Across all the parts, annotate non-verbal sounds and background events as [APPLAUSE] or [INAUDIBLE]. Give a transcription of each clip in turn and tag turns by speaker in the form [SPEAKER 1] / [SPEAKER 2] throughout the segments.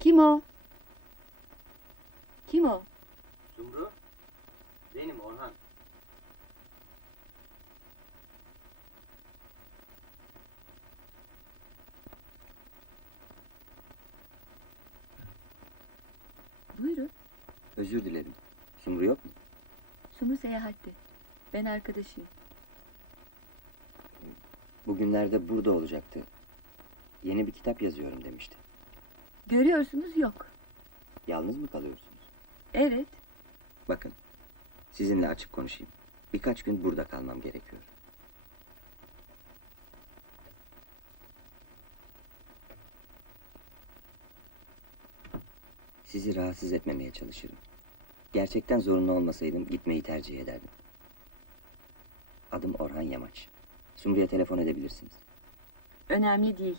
[SPEAKER 1] Kim o? Kim o?
[SPEAKER 2] Sumru? Benim Orhan.
[SPEAKER 1] Buyurun.
[SPEAKER 2] Özür dilerim. Sumru yok mu?
[SPEAKER 1] Sumru seyahatte. Ben arkadaşıyım.
[SPEAKER 2] Bugünlerde burada olacaktı. Yeni bir kitap yazıyorum demişti.
[SPEAKER 1] Görüyorsunuz yok.
[SPEAKER 2] Yalnız mı kalıyorsunuz?
[SPEAKER 1] Evet.
[SPEAKER 2] Bakın, sizinle açık konuşayım. Birkaç gün burada kalmam gerekiyor. Sizi rahatsız etmemeye çalışırım. Gerçekten zorunlu olmasaydım gitmeyi tercih ederdim. Adım Orhan Yamaç. Sumru'ya telefon edebilirsiniz.
[SPEAKER 1] Önemli değil.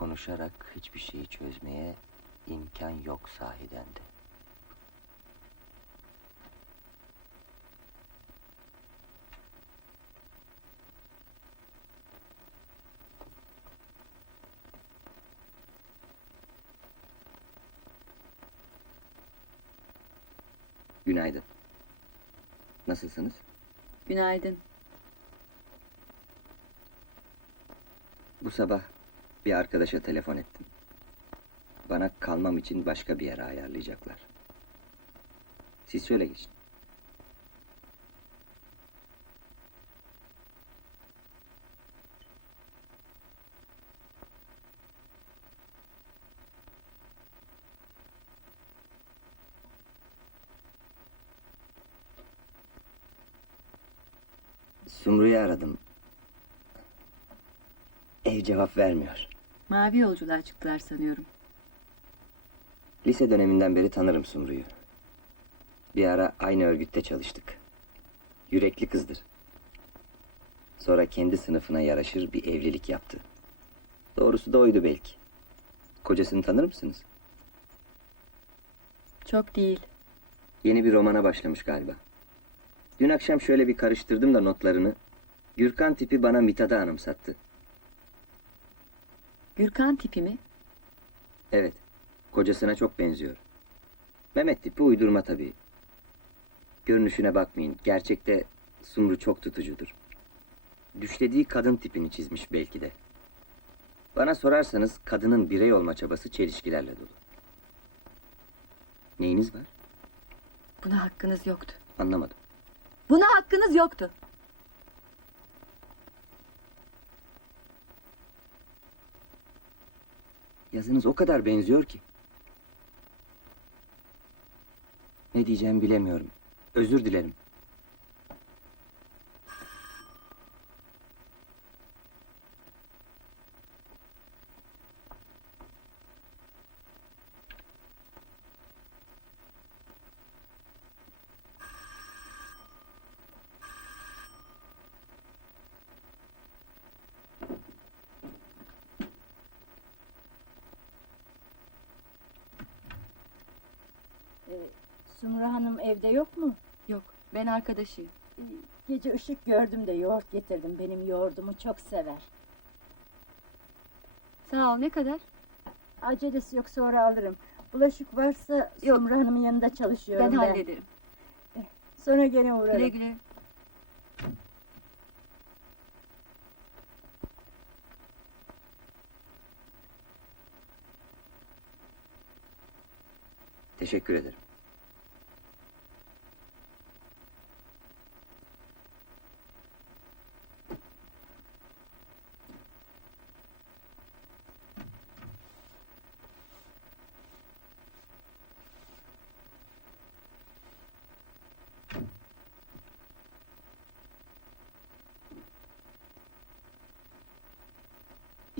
[SPEAKER 2] Konuşarak hiçbir şeyi çözmeye imkan yok sahiden de. Günaydın. Nasılsınız?
[SPEAKER 1] Günaydın.
[SPEAKER 2] Bu sabah bir arkadaşa telefon ettim. Bana kalmam için başka bir yere ayarlayacaklar. Siz şöyle geçin. Sumru'yu aradım. Ev cevap vermiyor.
[SPEAKER 1] Mavi yolculuğa çıktılar sanıyorum.
[SPEAKER 2] Lise döneminden beri tanırım Sumru'yu. Bir ara aynı örgütte çalıştık. Yürekli kızdır. Sonra kendi sınıfına yaraşır bir evlilik yaptı. Doğrusu da oydu belki. Kocasını tanır mısınız?
[SPEAKER 1] Çok değil.
[SPEAKER 2] Yeni bir romana başlamış galiba. Dün akşam şöyle bir karıştırdım da notlarını. Gürkan tipi bana Mithat'ı anımsattı.
[SPEAKER 1] Gürkan tipi mi?
[SPEAKER 2] Evet, kocasına çok benziyor. Mehmet tipi uydurma tabii. Görünüşüne bakmayın, gerçekte Sumru çok tutucudur. Düşlediği kadın tipini çizmiş belki de. Bana sorarsanız kadının birey olma çabası çelişkilerle dolu. Neyiniz var?
[SPEAKER 1] Buna hakkınız yoktu.
[SPEAKER 2] Anlamadım.
[SPEAKER 1] Buna hakkınız yoktu.
[SPEAKER 2] Yazınız o kadar benziyor ki. Ne diyeceğimi bilemiyorum. Özür dilerim.
[SPEAKER 3] Sumru Hanım evde yok mu?
[SPEAKER 1] Yok. Ben arkadaşıyım.
[SPEAKER 3] Ee, Gece ışık gördüm de yoğurt getirdim. Benim yoğurdumu çok sever.
[SPEAKER 1] Sağ ol. Ne kadar?
[SPEAKER 3] Acelesi yok sonra alırım. Bulaşık varsa
[SPEAKER 1] Yok.
[SPEAKER 3] Sumru Hanım'ın yanında çalışıyorum
[SPEAKER 1] Ben
[SPEAKER 3] ben.
[SPEAKER 1] hallederim.
[SPEAKER 3] Sonra gene uğrarım.
[SPEAKER 1] Güle güle.
[SPEAKER 2] Teşekkür ederim.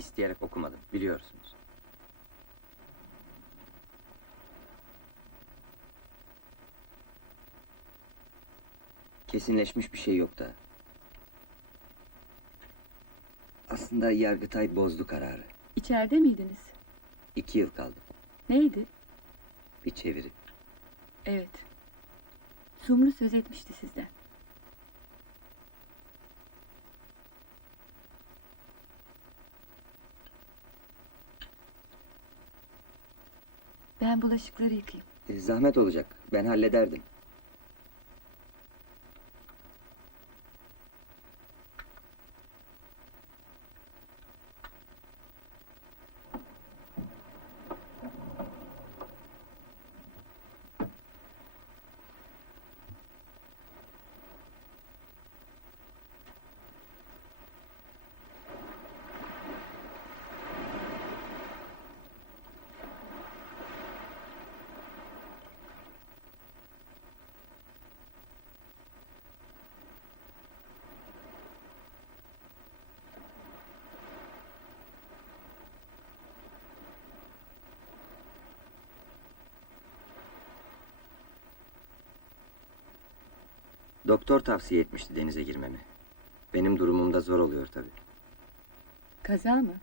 [SPEAKER 2] İsteyerek okumadım, biliyorsunuz. Kesinleşmiş bir şey yok da. Aslında Yargıtay bozdu kararı.
[SPEAKER 1] İçeride miydiniz?
[SPEAKER 2] İki yıl kaldı.
[SPEAKER 1] Neydi?
[SPEAKER 2] Bir çeviri.
[SPEAKER 1] Evet. Sumru söz etmişti sizden. Ben bulaşıkları yıkayayım.
[SPEAKER 2] E, zahmet olacak. Ben hallederdim. Doktor tavsiye etmişti denize girmemi. Benim durumumda zor oluyor tabii.
[SPEAKER 1] Kaza mı?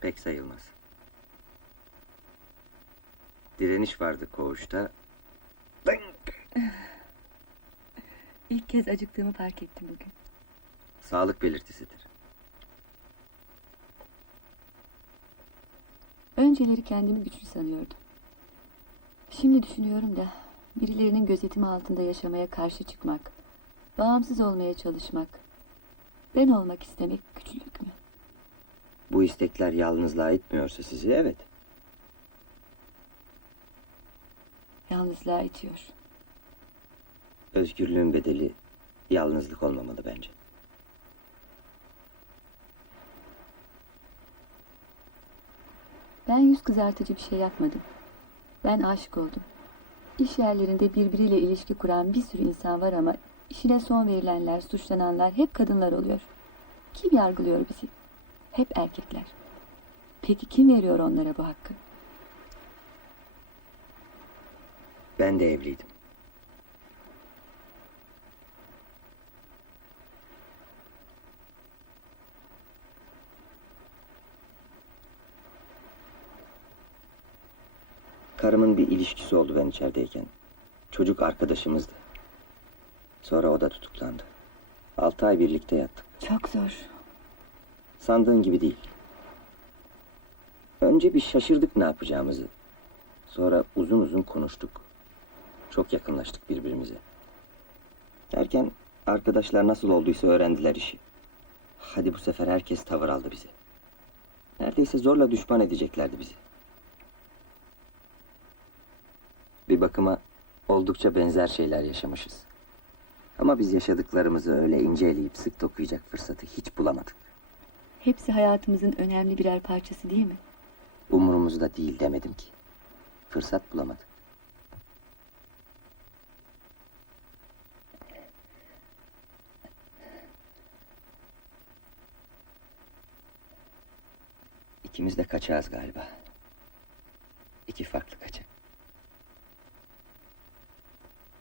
[SPEAKER 2] Pek sayılmaz. Direniş vardı koğuşta. [LAUGHS]
[SPEAKER 1] İlk kez acıktığımı fark ettim bugün.
[SPEAKER 2] Sağlık belirtisidir.
[SPEAKER 1] Önceleri kendimi güçlü sanıyordum. Şimdi düşünüyorum da birilerinin gözetimi altında yaşamaya karşı çıkmak, bağımsız olmaya çalışmak, ben olmak istemek güçlülük mü?
[SPEAKER 2] Bu istekler yalnızlığa itmiyorsa sizi evet.
[SPEAKER 1] Yalnızlığa itiyor.
[SPEAKER 2] Özgürlüğün bedeli yalnızlık olmamalı bence.
[SPEAKER 1] Ben yüz kızartıcı bir şey yapmadım. Ben aşık oldum. İş yerlerinde birbiriyle ilişki kuran bir sürü insan var ama işine son verilenler, suçlananlar hep kadınlar oluyor. Kim yargılıyor bizi? Hep erkekler. Peki kim veriyor onlara bu hakkı?
[SPEAKER 2] Ben de evliydim. Karımın bir ilişkisi oldu ben içerideyken. Çocuk arkadaşımızdı. Sonra o da tutuklandı. Altı ay birlikte yattık.
[SPEAKER 1] Çok zor.
[SPEAKER 2] Sandığın gibi değil. Önce bir şaşırdık ne yapacağımızı. Sonra uzun uzun konuştuk. Çok yakınlaştık birbirimize. Derken arkadaşlar nasıl olduysa öğrendiler işi. Hadi bu sefer herkes tavır aldı bize. Neredeyse zorla düşman edeceklerdi bizi. Bir bakıma oldukça benzer şeyler yaşamışız. Ama biz yaşadıklarımızı öyle inceleyip sık dokuyacak fırsatı hiç bulamadık.
[SPEAKER 1] Hepsi hayatımızın önemli birer parçası değil mi?
[SPEAKER 2] Umurumuzda değil demedim ki. Fırsat bulamadık. İkimiz de kaçağız galiba. İki farklı kaçak.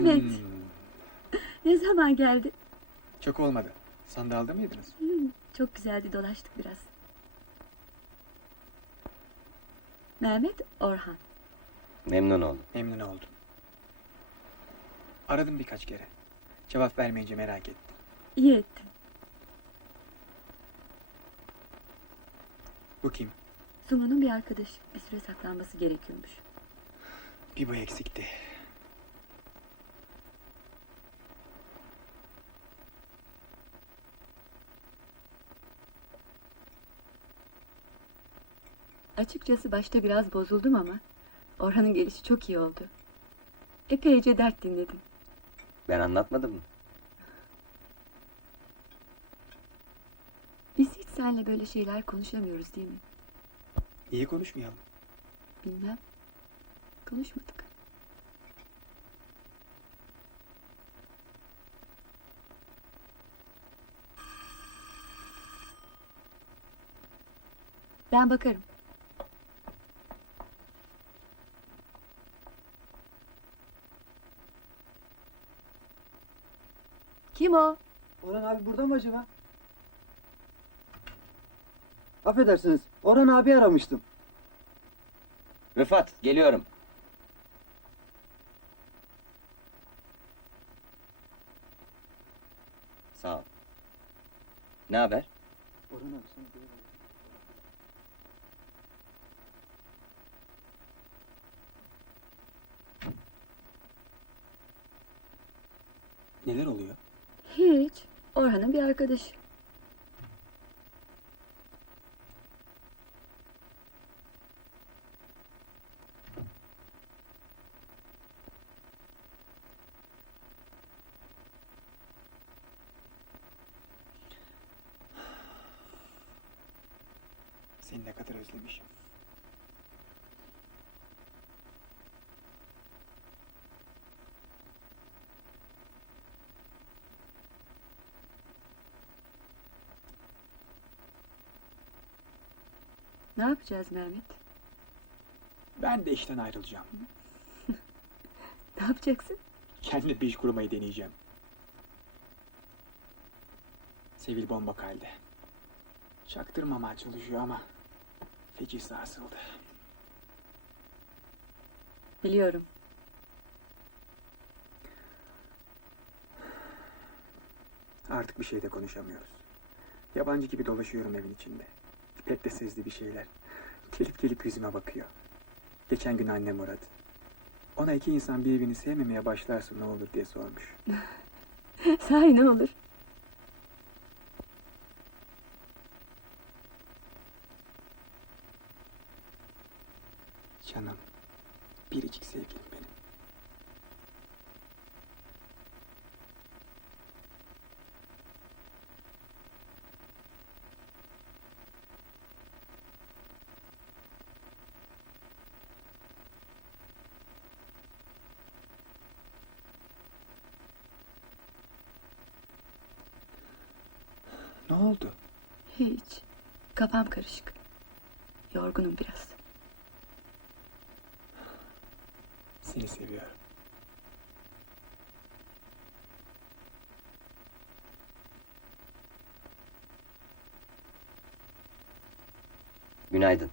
[SPEAKER 1] Mehmet,
[SPEAKER 4] Hmm,
[SPEAKER 1] ne zaman geldi?
[SPEAKER 4] çok olmadı. Sandalda mıydınız?
[SPEAKER 1] Hmm, çok güzeldi, dolaştık biraz. Mehmet Orhan.
[SPEAKER 2] Memnun oldum.
[SPEAKER 4] Memnun oldum. Aradım birkaç kere. Cevap vermeyince merak ettim.
[SPEAKER 1] İyi ettin.
[SPEAKER 4] Bu kim?
[SPEAKER 1] Sumu'nun bir arkadaşı. Bir süre saklanması gerekiyormuş.
[SPEAKER 4] Bir bu eksikti.
[SPEAKER 1] Açıkçası başta biraz bozuldum ama Orhan'ın gelişi çok iyi oldu. Epeyce dert dinledim.
[SPEAKER 2] Ben anlatmadım mı?
[SPEAKER 1] Biz hiç seninle böyle şeyler konuşamıyoruz değil mi?
[SPEAKER 4] İyi konuşmayalım.
[SPEAKER 1] Bilmem. Konuşmadık. Ben bakarım. Kim o?
[SPEAKER 5] Orhan abi burada mı acaba? Affedersiniz. Orhan abi aramıştım.
[SPEAKER 2] Rıfat, geliyorum. Sağ ol. Ne haber?
[SPEAKER 5] Orhan abi ara-
[SPEAKER 4] Neler oluyor?
[SPEAKER 1] Hiç. Orhan'ın bir arkadaşı.
[SPEAKER 4] Seni ne kadar özlemişim.
[SPEAKER 1] Ne yapacağız Mehmet?
[SPEAKER 4] Ben de işten ayrılacağım. [LAUGHS]
[SPEAKER 1] Ne yapacaksın?
[SPEAKER 4] Kendi bir iş kurmayı deneyeceğim. Sevil bomba halde. Çaktırmamaya çalışıyor ama feci sarsıldı.
[SPEAKER 1] Biliyorum.
[SPEAKER 4] Artık bir şey de konuşamıyoruz. Yabancı gibi dolaşıyorum evin içinde. İpek de sezdi bir şeyler. Gelip gelip yüzüme bakıyor. Geçen gün annem uğradı. Ona iki insan birbirini sevmemeye başlarsa ne olur diye sormuş. [LAUGHS]
[SPEAKER 1] Sahi ne olur?
[SPEAKER 4] Canım, biricik sevgilim benim. Ne oldu?
[SPEAKER 1] Hiç. Kafam karışık. Yorgunum biraz.
[SPEAKER 4] Seni seviyorum.
[SPEAKER 2] Günaydın.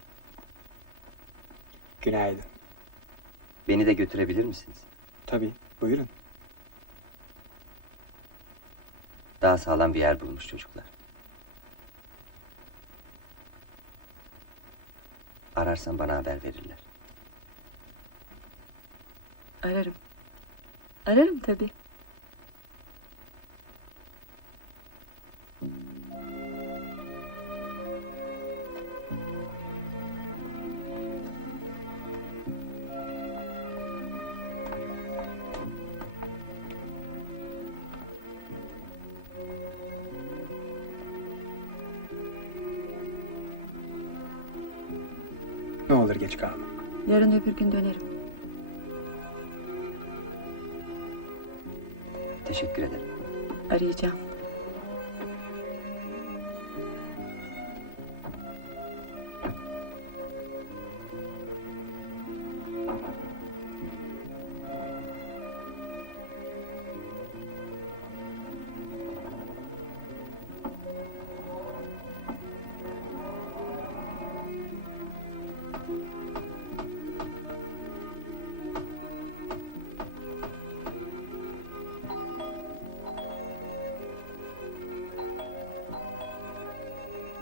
[SPEAKER 4] Günaydın.
[SPEAKER 2] Beni de götürebilir misiniz?
[SPEAKER 4] Tabii, buyurun.
[SPEAKER 2] Daha sağlam bir yer bulmuş çocuklar. Ararsan bana haber verirler.
[SPEAKER 1] Ararım. Ararım tabii.
[SPEAKER 4] Olur geç kalma.
[SPEAKER 1] Yarın öbür gün dönerim.
[SPEAKER 2] Teşekkür ederim.
[SPEAKER 1] Arayacağım.